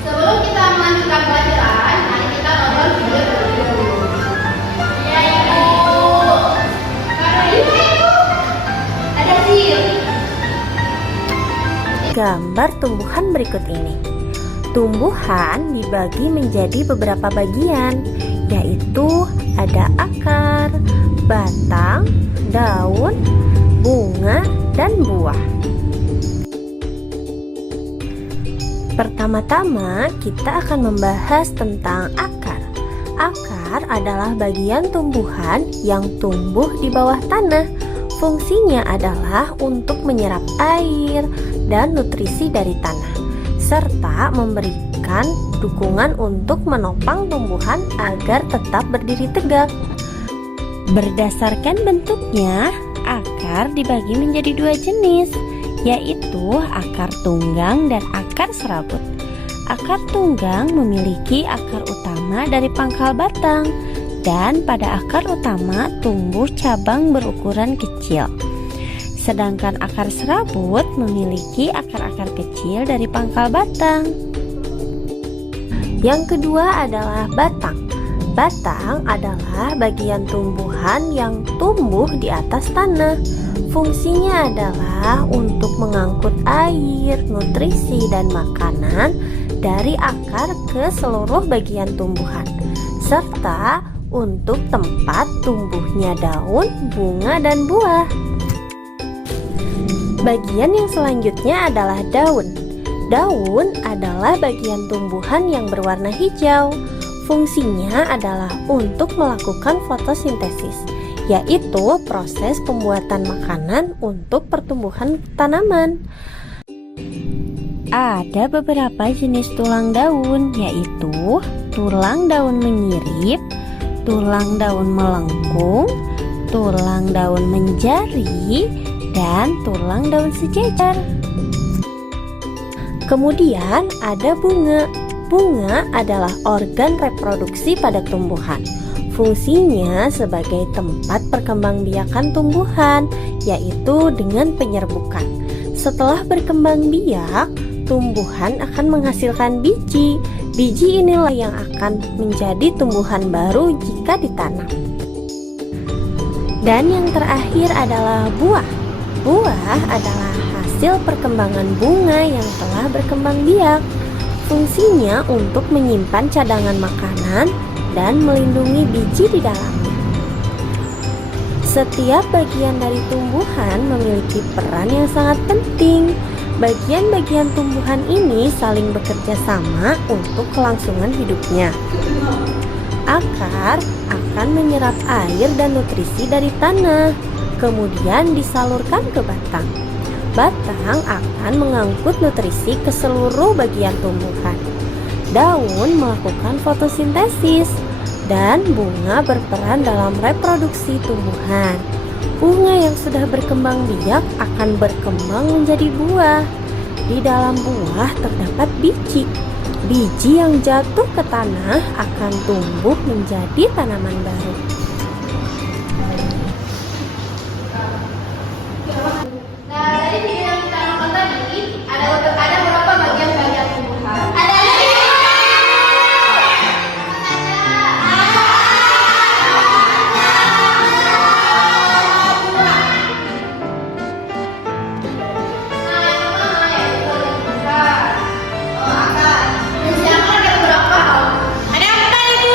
Sebelum kita melanjutkan pelajaran, mari kita nonton video terlebih dahulu. Iya, Ibu. Karena Ibu. Ada sih. Gambar tumbuhan berikut ini. Tumbuhan dibagi menjadi beberapa bagian, yaitu ada akar, batang, daun, bunga, dan buah. Pertama-tama kita akan membahas tentang akar. Akar adalah bagian tumbuhan yang tumbuh di bawah tanah. Fungsinya adalah untuk menyerap air dan nutrisi dari tanah, serta memberikan dukungan untuk menopang tumbuhan agar tetap berdiri tegak. Berdasarkan bentuknya, akar dibagi menjadi dua jenis, yaitu akar tunggang dan akar serabut. Akar tunggang memiliki akar utama dari pangkal batang, dan pada akar utama tumbuh cabang berukuran kecil. Sedangkan akar serabut memiliki akar-akar kecil dari pangkal batang. Yang kedua adalah batang. Batang adalah bagian tumbuhan yang tumbuh di atas tanah. Fungsinya adalah untuk mengangkut air, nutrisi, dan makanan dari akar ke seluruh bagian tumbuhan, serta untuk tempat tumbuhnya daun, bunga, dan buah. Bagian yang selanjutnya adalah daun. Daun adalah bagian tumbuhan yang berwarna hijau. Fungsinya adalah untuk melakukan fotosintesis, yaitu proses pembuatan makanan untuk pertumbuhan tanaman. Ada beberapa jenis tulang daun, yaitu tulang daun menyirip, tulang daun melengkung, tulang daun menjari, dan tulang daun sejajar. Kemudian ada bunga. Bunga adalah organ reproduksi pada tumbuhan. Fungsinya sebagai tempat perkembangbiakan tumbuhan, yaitu dengan penyerbukan. Setelah berkembang biak, tumbuhan akan menghasilkan biji. Biji inilah yang akan menjadi tumbuhan baru jika ditanam. Dan yang terakhir adalah buah. Buah adalah hasil perkembangan bunga yang telah berkembang biak. Fungsinya untuk menyimpan cadangan makanan dan melindungi biji di dalamnya. Setiap bagian dari tumbuhan memiliki peran yang sangat penting. Bagian-bagian tumbuhan ini saling bekerja sama untuk kelangsungan hidupnya. Akar akan menyerap air dan nutrisi dari tanah, kemudian disalurkan ke batang. Batang akan mengangkut nutrisi ke seluruh bagian tumbuhan. Daun melakukan fotosintesis, dan bunga berperan dalam reproduksi tumbuhan. Bunga yang sudah berkembang biak akan berkembang menjadi buah. Di dalam buah terdapat biji. Biji yang jatuh ke tanah akan tumbuh menjadi tanaman baru. Nah, dari video yang kita nonton tadi, ada berapa bagian-bagian tumbuhan? Ada 5. Ada 4, Ibu.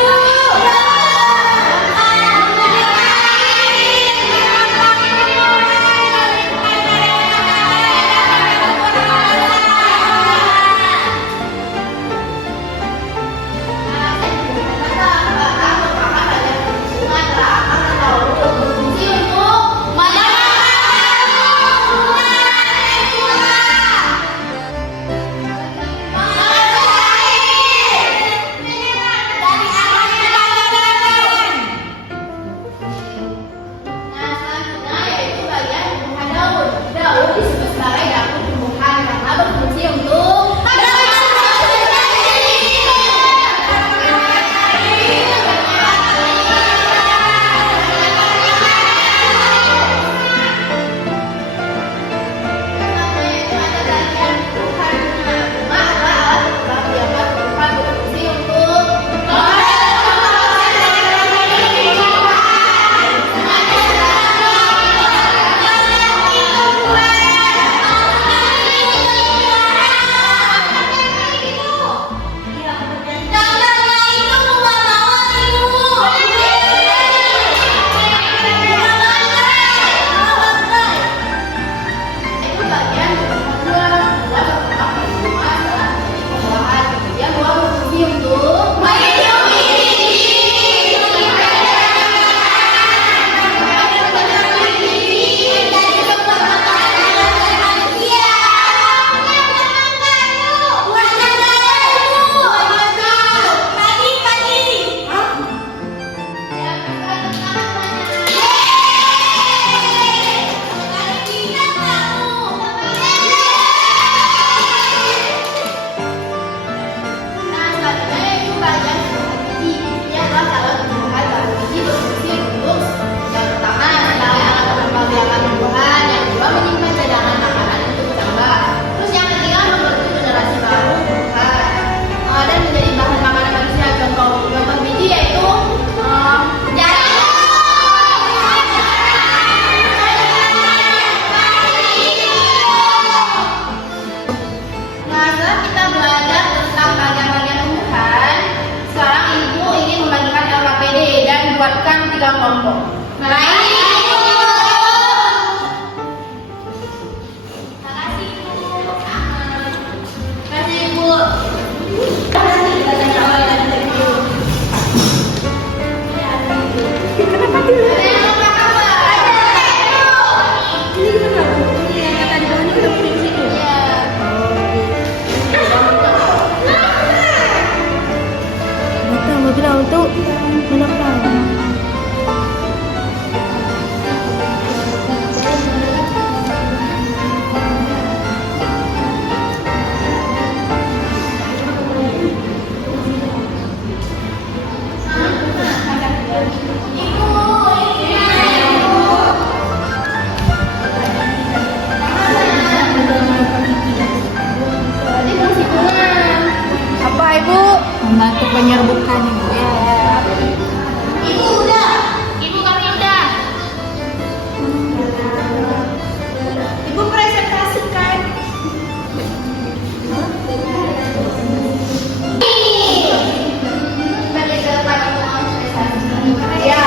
penyerbukan Ibu ya. Ibu udah. Ibu kami udah. Ibu presentasikan. Sebagai depan presentasi. Ya.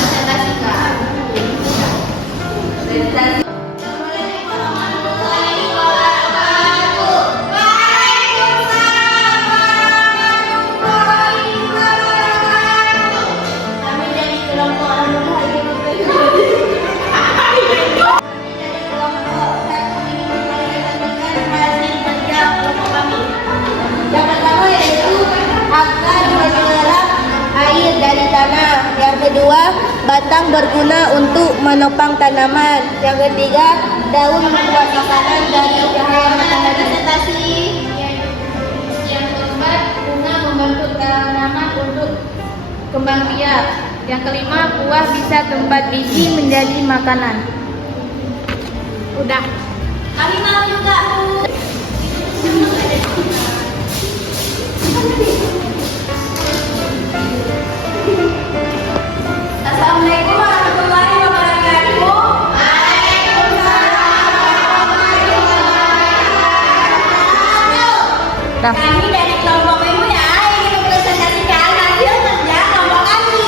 Presentasikan. Presentasi. Kami dari kelompok orang berbahagia yang pertama yaitu agar menyerap air dari tanah. Yang kedua, batang berguna untuk menopang tanaman. Yang ketiga, daun membuat makanan dari cahaya matahari. Yang keempat, bunga membantu tanaman untuk kembang biak. Yang kelima, buah bisa tempat biji menjadi makanan. Udah. Kami mau juga, Bu. Assalamualaikum warahmatullahi wabarakatuh. Waalaikumsalam warahmatullahi wabarakatuh. Kami dari kelompok pemuda ingin mempresentasikan hasil kerja kelompok kami.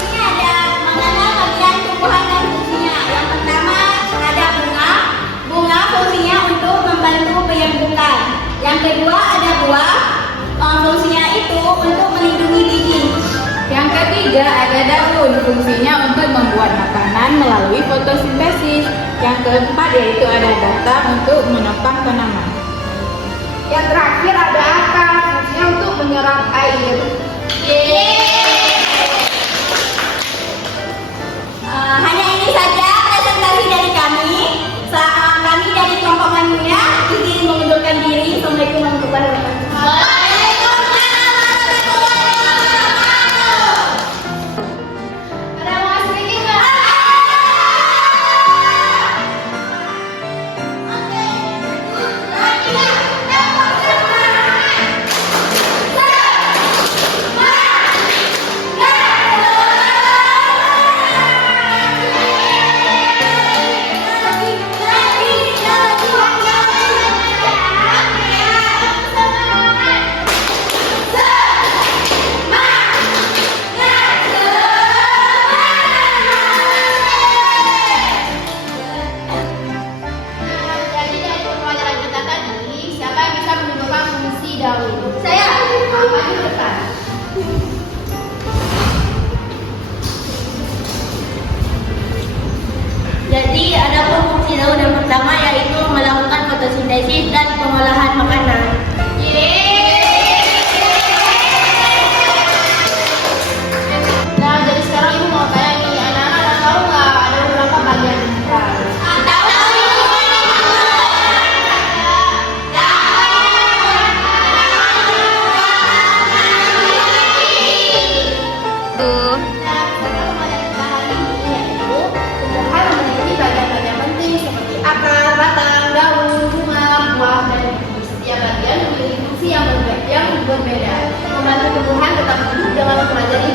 Ini ada mengenal bagian tumbuhan dan fungsinya. Yang pertama ada bunga. Bunga fungsinya untuk membantu penyembuhan. Yang kedua ada buah. Fungsinya itu untuk melindungi biji. Yang ketiga ada daun, fungsinya untuk membuat makanan melalui fotosintesis. Yang keempat yaitu ada batang untuk menopang tanaman. Yang terakhir ada akar, fungsinya untuk menyerap air. Hanya ini saja presentasi dari kami. Saat kami dari kelompok manusia izin mengundurkan diri. Assalamualaikum warahmatullahi wabarakatuh. Ada yang mau ngasih sedikit nggak? Jadi dari pembelajaran kita tadi, siapa yang bisa menunjukkan fungsi daun? Saya. Maju ke depan. Jadi ada fungsi daun yang pertama yaitu melakukan fotosintesis dan pengolahan makanan. Nah, jadi sekarang ibu mau tanya nih, anak-anak ada tahu nggak ada beberapa bagian kita? Nah, kita pembelajaran kita hari ini yaitu tumbuhan memiliki bagian-bagian penting seperti akar, batang, daun, bunga, buah, dan biji. Setiap bagian memiliki fungsi yang berbeda, membantu tumbuhan tetap hidup dengan mempelajari